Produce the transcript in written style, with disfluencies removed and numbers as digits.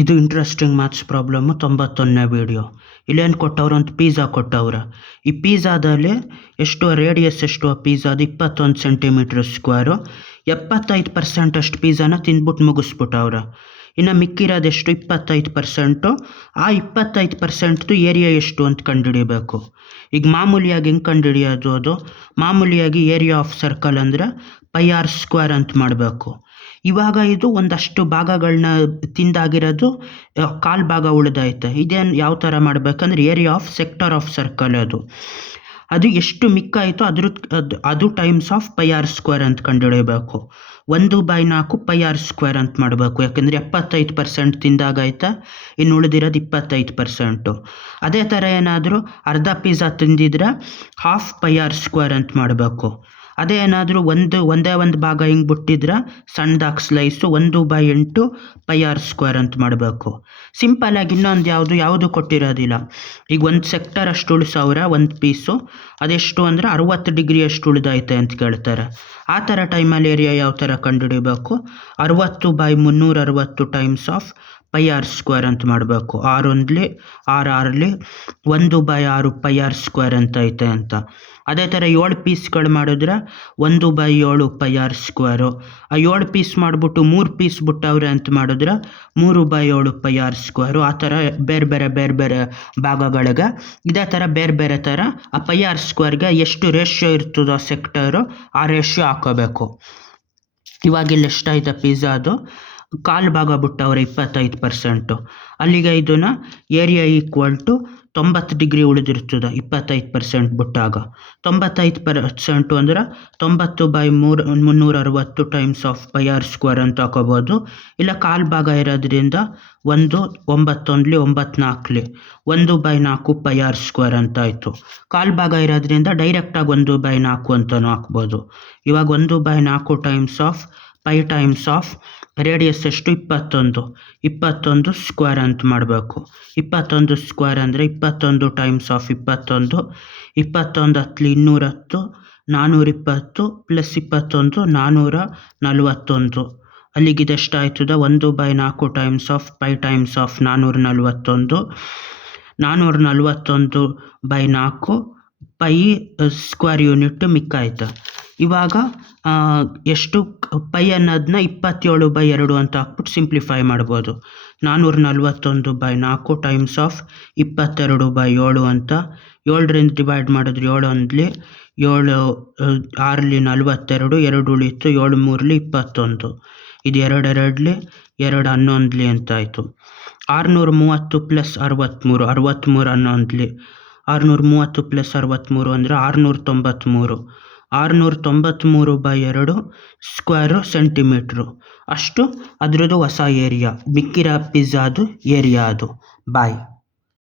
ಇದು interesting maths problem 91ನೇ video. ಇಲ್ಲೇನು ಕೊಟ್ಟವ್ರು, ಒಂದು ಪಿಜ್ಜಾ ಕೊಟ್ಟವ್ರೆ. ಈ ಪಿಜ್ಜಾದಲ್ಲಿ ಎಷ್ಟು ರೇಡಿಯಸ್ ಎಷ್ಟು ಆ ಪಿಜ್ಜಾದು 21 ಸೆಂಟಿಮೀಟ್ರ್ ಸ್ಕ್ವೇರು. 75% ಅಷ್ಟು ಪಿಜ್ಜಾನ ತಿಂದ್ಬಿಟ್ಟು ಮುಗಿಸ್ಬಿಟ್ಟವ್ರೆ. ಇನ್ನು ಮಿಕ್ಕಿರೋದೆಷ್ಟು 25%. ಆ 25%ದು ಏರಿಯಾ ಎಷ್ಟು ಅಂತ ಕಂಡುಹಿಡಿಬೇಕು. ಈಗ ಮಾಮೂಲಿಯಾಗಿ ಹೆಂಗೆ ಕಂಡುಹಿಡಿಯೋದು, ಅದು ಮಾಮೂಲಿಯಾಗಿ ಏರಿಯಾ ಆಫ್ ಸರ್ಕಲ್ ಅಂದರೆ πr² ಅಂತ ಮಾಡಬೇಕು. ಇವಾಗ ಇದು ಒಂದಷ್ಟು ಭಾಗಗಳನ್ನ ತಿಂದಾಗಿರೋದು, ಕಾಲು ಭಾಗ ಉಳಿದೈತೆ. ಇದೇನು ಯಾವ ಥರ ಮಾಡಬೇಕಂದ್ರೆ area of sector of circle ಅದು ಎಷ್ಟು ಮಿಕ್ಕಾಯಿತು ಅದು ಟೈಮ್ಸ್ ಆಫ್ πr² ಅಂತ ಕಂಡುಹಿಡಿಯಬೇಕು. 1/4 πr² ಅಂತ ಮಾಡಬೇಕು. ಯಾಕೆಂದರೆ 75% ತಿಂದಾಗೈತೆ, ಇನ್ನು ಉಳಿದಿರೋದು 25%. ಅದೇ ಥರ ಏನಾದರೂ ಅರ್ಧ ಪಿಜ್ಜಾ ತಿಂದಿದ್ರೆ ½ πr² ಅಂತ ಮಾಡಬೇಕು. ಅದೇ ಏನಾದರೂ ಒಂದೇ ಒಂದು ಭಾಗ ಹಿಂಗೆ ಬಿಟ್ಟಿದ್ರೆ ಸಣ್ಣದಾಗಿ ಸ್ಲೈಸು 1/8 πr² ಅಂತ ಮಾಡಬೇಕು. ಸಿಂಪಲಾಗಿ ಇನ್ನೊಂದು ಯಾವುದು ಕೊಟ್ಟಿರೋದಿಲ್ಲ. ಈಗ ಒಂದು ಸೆಕ್ಟರ್ ಅಷ್ಟು ಉಳಿಸವ್ರೆ, ಒಂದು ಪೀಸು ಅದೆಷ್ಟು ಅಂದರೆ 60 ಡಿಗ್ರಿ ಅಷ್ಟು ಉಳಿದೈತೆ ಅಂತ ಕೇಳ್ತಾರೆ. ಆ ಥರ ಟೈಮಲ್ಲಿ ಏರಿಯಾ ಯಾವ ಥರ ಕಂಡುಹಿಡಿಬೇಕು, 60/360 ಟೈಮ್ಸ್ ಆಫ್ πr² ಅಂತ ಮಾಡಬೇಕು. 6 1 6 1/6 πr² ಅಂತ ಐತೆ ಅಂತ. ಅದೇ ಥರ 7 ಪೀಸ್ಗಳು ಮಾಡಿದ್ರೆ 1/7 πr². ಆ 7 ಪೀಸ್ ಮಾಡಿಬಿಟ್ಟು 3 ಪೀಸ್ ಬಿಟ್ಟವ್ರೆ ಅಂತ ಮಾಡಿದ್ರೆ 3/7 πr². ಆ ಥರ ಬೇರೆ ಬೇರೆ ಭಾಗಗಳಿಗೆ ಇದೇ ಥರ ಬೇರೆ ಥರ ಆ πr²ಗೆ ಎಷ್ಟು ರೇಷ್ಯೋ ಇರ್ತದೋ ಸೆಕ್ಟರು, ಆ ರೇಷ್ಯೋ ಹಾಕೋಬೇಕು. ಇವಾಗಿಲ್ಲಿ ಎಷ್ಟಾಯ್ತು ಪಿಜ್ಜಾದು, ಕಾಲು ಭಾಗ ಬಿಟ್ಟವ್ರೆ 25%. ಅಲ್ಲಿಗೆ ಇದನ್ನು ಏರಿಯಾ ಈಕ್ವಲ್ ಟು 90 ಡಿಗ್ರಿ ಉಳಿದಿರ್ತದೆ 25% ಬಿಟ್ಟಾಗ. 95% ಅಂದರೆ 90/360 ಟೈಮ್ಸ್ ಆಫ್ πr² ಅಂತ ಹಾಕೋಬೋದು. ಇಲ್ಲ ಕಾಲು ಭಾಗ ಇರೋದ್ರಿಂದ 1 9 1 9 1/4 πr² ಅಂತ ಆಯಿತು. ಕಾಲು ಭಾಗ ಇರೋದ್ರಿಂದ ಡೈರೆಕ್ಟಾಗಿ 1/4 ಅಂತಲೂ ಹಾಕ್ಬೋದು. ಇವಾಗ 1/4 times of π times of radius ಎಷ್ಟು 21 ಸ್ಕ್ವೇರ್ ಅಂತ ಮಾಡಬೇಕು. 21² ಅಂದರೆ 21 ಟೈಮ್ಸ್ ಆಫ್ 21 10 210 420 ಪ್ಲಸ್ 21 441. ಅಲ್ಲಿಗೆ ಇದೆಷ್ಟು ಆಯ್ತದ 1/4 times of π times of 441 441/4 π square unit ಮಿಕ್ಕಾಯ್ತು. ಇವಾಗ ಎಷ್ಟು π ಅನ್ನೋದನ್ನ 27/2 ಅಂತ ಹಾಕ್ಬಿಟ್ಟು ಸಿಂಪ್ಲಿಫೈ ಮಾಡ್ಬೋದು. 441/4 ಟೈಮ್ಸ್ ಆಫ್ 22/7 ಅಂತ. 7ರಿಂದ ಡಿವೈಡ್ ಮಾಡಿದ್ರೆ 7 1 7 6 42 2 ಉಳಿತು 7 3 21. ಇದು 2 2 2 11 ಅಂತ ಆಯಿತು. 630 ಪ್ಲಸ್ 63 63 11 630 ಪ್ಲಸ್ 63 ಅಂದರೆ 693. 693/2 ಸ್ಕ್ವೇರು ಸೆಂಟಿಮೀಟ್ರು. ಅಷ್ಟು ಅದರದ್ದು ಹೊಸ ಏರಿಯಾ. ಮಿಕ್ಕಿರೋ ಪಿಜ್ಜಾದು ಏರಿಯಾ ಅದು. ಬಾಯ್.